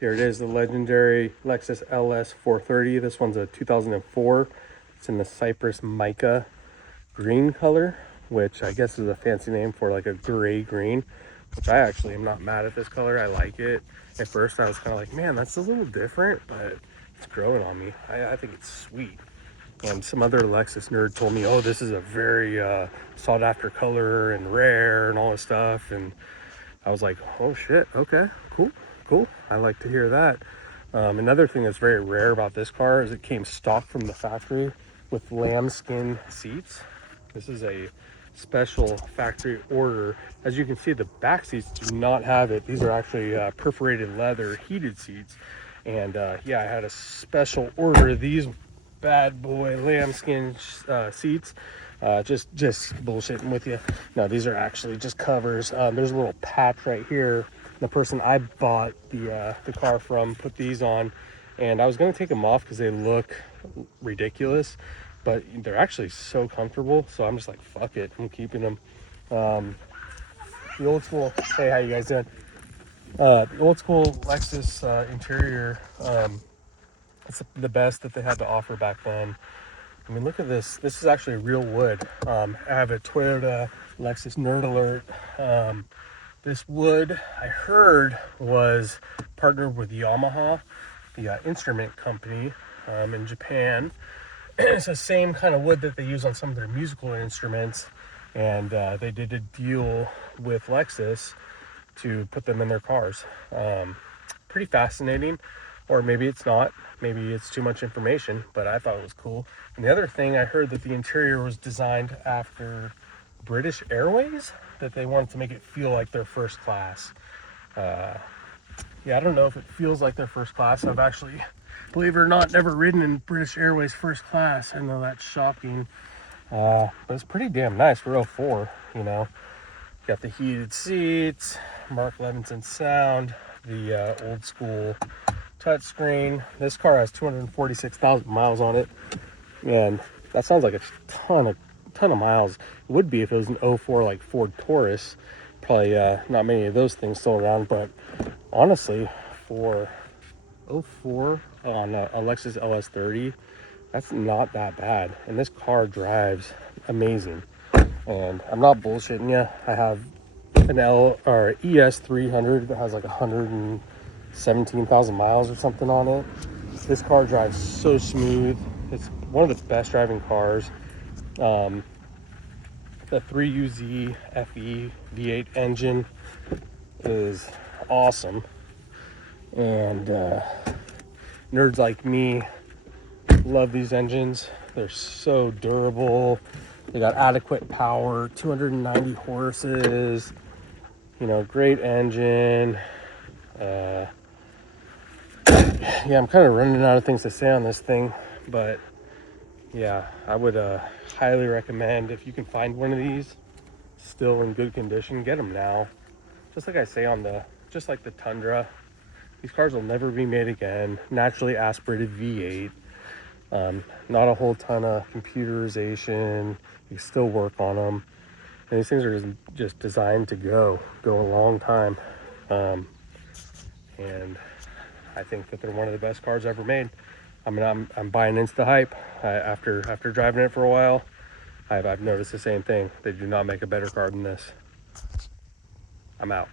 Here it is, the legendary Lexus LS430. This one's a 2004. It's in the Cypress Mica green color, which I guess is a fancy name for like a gray green, which I actually am not mad at this color. I like it. At first I was kind of like, man, that's a little different, but it's growing on me. I think it's sweet. And some other Lexus nerd told me, oh, this is a very sought after color and rare and all this stuff. And I was like, oh shit, okay, cool. I like to hear that. Another thing that's very rare about this car is it came stock from the factory with lambskin seats. This is a special factory order. As you can see, the back seats do not have it. These are actually perforated leather heated seats. And yeah, I had a special order of these bad boy lambskin seats. Just bullshitting with you. No, these are actually just covers. There's a little patch right here. The person I bought the car from put these on, and I was gonna take them off because they look ridiculous, but they're actually so comfortable. So I'm just like, fuck it, I'm keeping them. The old school. Hey, how you guys doing? The old school Lexus interior. It's the best that they had to offer back then. I mean, look at this. This is actually real wood. I have a Toyota Lexus Nerd Alert. This wood, I heard, was partnered with Yamaha, the instrument company in Japan. It's the same kind of wood that they use on some of their musical instruments. And they did a deal with Lexus to put them in their cars. Pretty fascinating. Or maybe it's not. Maybe it's too much information, but I thought it was cool. And the other thing, I heard that the interior was designed after British Airways, that they wanted to make it feel like their first class. Yeah, I don't know if it feels like their first class. I've actually, believe it or not, never ridden in British Airways first class. I know that's shocking, but it's pretty damn nice for 04, you know. Got the heated seats, Mark Levinson sound, the old school touchscreen. This car has 246,000 miles on it, and that sounds like a ton of miles. It would be if it was an 04 like Ford Taurus. Probably not many of those things still around, but honestly, for 04 on a Lexus LS30, that's not that bad. And this car drives amazing. And I'm not bullshitting you. I have an ES300 that has like 117,000 miles or something on it. This car drives so smooth. It's one of the best driving cars. The 3UZ FE V8 engine is awesome. And nerds like me love these engines. They're so durable. They got adequate power, 290 horses, you know, great engine. Yeah, I'm kind of running out of things to say on this thing, but yeah, I would highly recommend, if you can find one of these still in good condition, get them now. Just like I say just like the Tundra, these cars will never be made again. Naturally aspirated V8. Not a whole ton of computerization. You can still work on them. And these things are just designed to go a long time. And I think that they're one of the best cars ever made. I mean, I'm buying into the hype. After driving it for a while, I've noticed the same thing. They do not make a better car than this. I'm out.